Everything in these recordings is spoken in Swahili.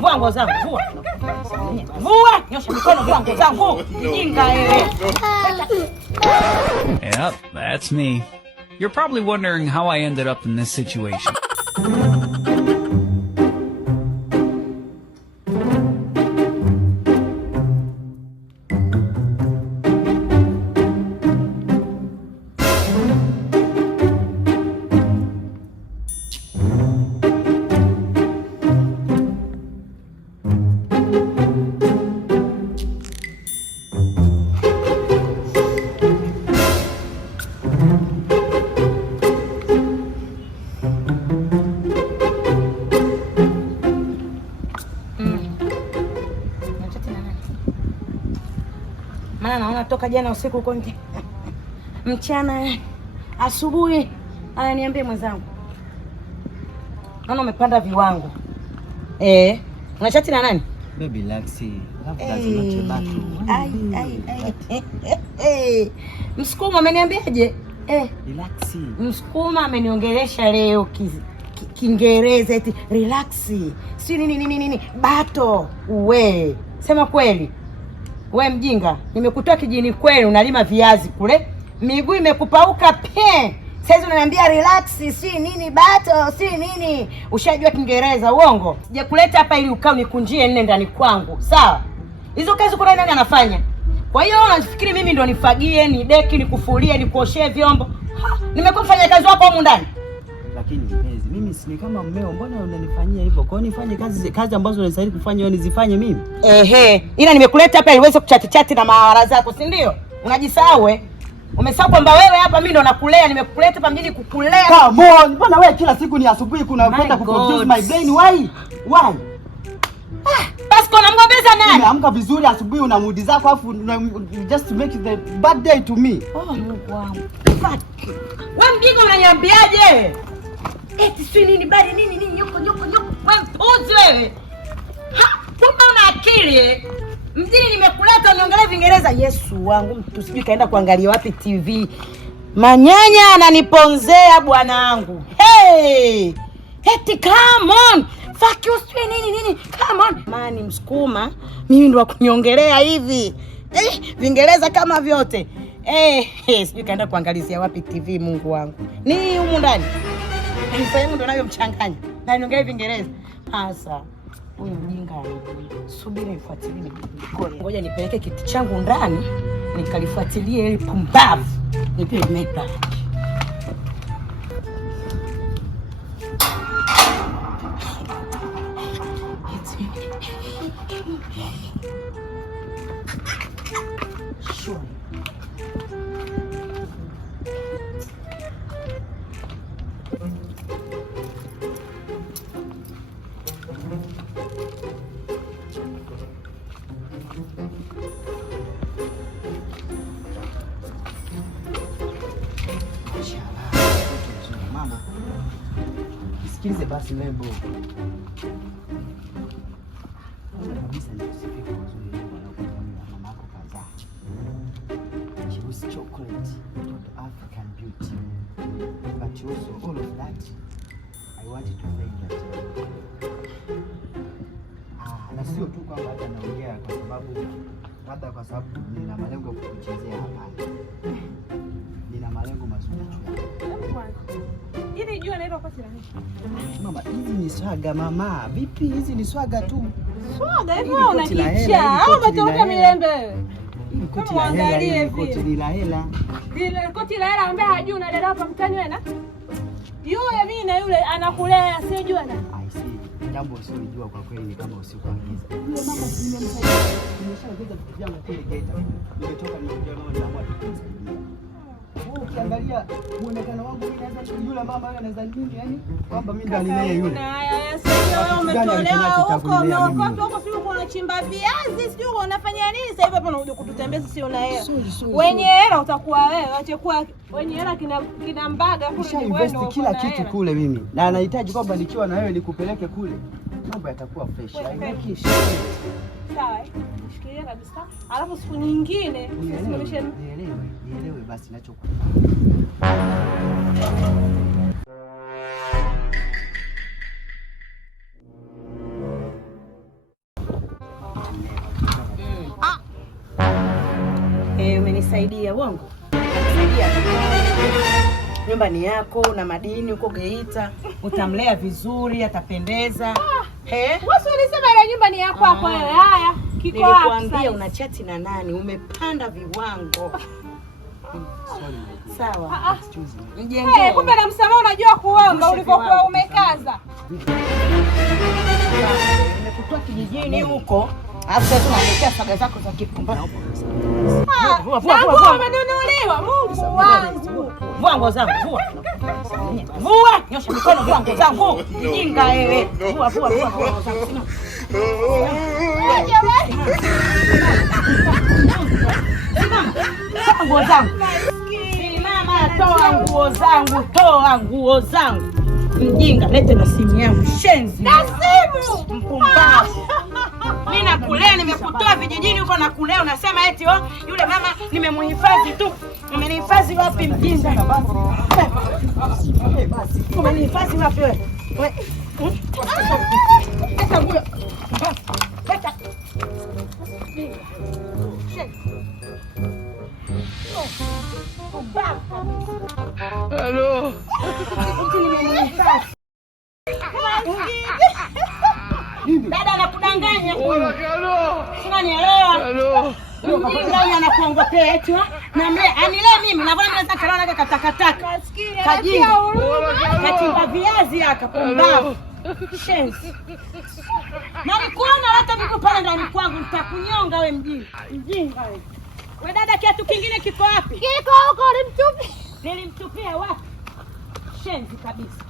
Vua nguo zangu, vua. Vua, nyosha mikono, vua nguo zangu. Jinga wewe. Yep, that's me. You're probably wondering how I ended up in this situation. Maana naona toka jana usiku uko nje. Mchana asubuhi ananiambia mwenzangu. Naona umepanda viwango. Unachati na nani? Baby relax. Msukuma ameniambiaje? Relax. Msukuma ameniongelesha leo Kiingereza eti relax. Si nini bato. We, sema kweli. We mjinga, nimekutoa kijini kwenu unalima viazi kule. Miguu imekupauka pe. Sasa unaniambia relax, si nini bato, si nini. Ushajua Kiingereza uongo. Sijakuleta hapa ili ukao nikunjie nne ndani kwangu. Sawa? Hizo kazi kuna nani anafanya? Kwa hiyo unafikiri mimi ndo nifagie, ni deki, nikufulie, nikuoshee vyombo? Nimekufanya kazi wako huko ndani. Lakini mpenzi, mimi si kama mmeo, mbona unanifanyia hivyo? Kwa nini nifanye kazi ambazo unastahili kufanya wewe nizifanye mimi? Ila nimekuleta hapa ili uweze kuchati na mawala zako, si ndio? Unajisahau Umesahau kwamba wewe hapa mimi ndo nakulea, nimekuleta hapa mjini kukulea. Come on, mbona wewe kila siku ni asubuhi kuna kwenda kuproduce my brain? Why? Basi kuna mgombeza nani? Umeamka vizuri asubuhi una mood zako afu just to make it the bad day to me. Mungu wangu. Wewe mjinga unaniambiaje? Eti si nini bali nini nyoko. Wewe mpuzi wewe. Kumbe una akili Mjini nimekuleta uniongelee Kiingereza. Yesu wangu, mtu sijui kaenda kuangalia wapi TV. Manyanya ananiponzea bwana wangu. Eti come on. Fuck you nini. Come on. Mani Msukuma, mimi ndo wakuniongelea hivi. Kiingereza kama vyote. Sijui kaenda kuangalizia wapi TV Mungu wangu. Ni humu ndani. Nifahamu ndo nayo mchanganya. Na niongelee Kiingereza. Sasa huyu mjinga subiri nifuatilie. Ngoja nipeleke kiti changu ndani nikalifuatilie ile pumbavu. Nipe meta. Sure. Mama, sikilize basi lebo. Kabisa nikusifika uzuri wanaokuona mama yako kadhaa. She was chocolate, African beauty. But also all of that, I wanted to say that. Na sio tu kwamba hata naongea kwa sababu nina malengo ya kukuchezea hapa. Nina malengo mazuri tu. Ili jua naenda kwa sina. Mama, hizi ni swaga mama. Vipi hizi ni swaga tu? Swaga hivyo unakicha. Au umetoka milembe? Koti la hela, koti la hela. Ile koti la hela ambaye hajui unadada hapa mtani wewe na? Yule mimi na yule anakulea asijua na. I see. Jambo usiojua kwa kweli ni kama usikuagiza. Yule mama nimemsaidia. Nimeshaongeza vitu vyangu kule Geita. Nimetoka nimekuja mama naamua tukumsaidia. Ukiangalia muonekano wangu mimi naweza yule mama yule anaweza nini yani kwamba mimi ndo alinea yule. Haya sasa wewe umetolewa huko umeokopa huko sio uko unachimba viazi sio unafanya nini sasa hivi hapa unakuja kututembeza sio una hela. Wenye hela utakuwa wewe ache kwa wenye hela kina mbaga kule ni wewe kila kitu kule mimi. Na anahitaji kwamba nikiwa na wewe nikupeleke kule. Mambo yatakuwa fresh. Haibaki sawa. Shikilia kabisa. Alafu siku nyingine usimamishe nielewe basi ninachokuwa. atakusaidia. Uongo? Atakusaidia. Nyumba ni yako, una madini uko Geita, utamlea vizuri, atapendeza. Wewe ulisema ile nyumba ni yako hapo wewe. Haya, kiko hapo. Nilikwambia una chati na nani? Umepanda viwango. Sawa. Mjengee. Kumbe na msamaha unajua kuomba ulipokuwa umekaza. Nimekutoa kijijini huko. Alafu sasa tunaletea saga zako za kipumbavu. Vua umenunuliwa. Mungu wangu. Vua nguo zangu, vua. Vua, nyosha mikono, vua nguo zangu. Jinga wewe. Vua nguo zangu. Nguo zangu. Mama, toa nguo zangu. Mjinga, lete na simu yangu. Shenzi. Na simu. Mpumbavu. Mimi nakulea, nimekutoa vijijini huko nakulea, unasema eti yule mama nimemuhifadhi tu. Umenihifadhi wapi mjinga? Umenihifadhi wapi wewe? Leta nguo. Leta. Hello. Dada anakudanganya. Unanielewa? Mjinga anakuongopea eti na anilee mimi na bwana sasa kalala katakataka. Kajinga. Kachimba viazi akapumbavu. Shenzi. Na nikuona hata mimi pale ndani kwangu nitakunyonga wewe mjinga. Mjinga wewe. Wewe dada, kiatu kingine kiko wapi? Kiko huko ulimtupia. Nilimtupia wapi? Shenzi kabisa.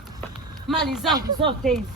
Mali zangu zote hizi.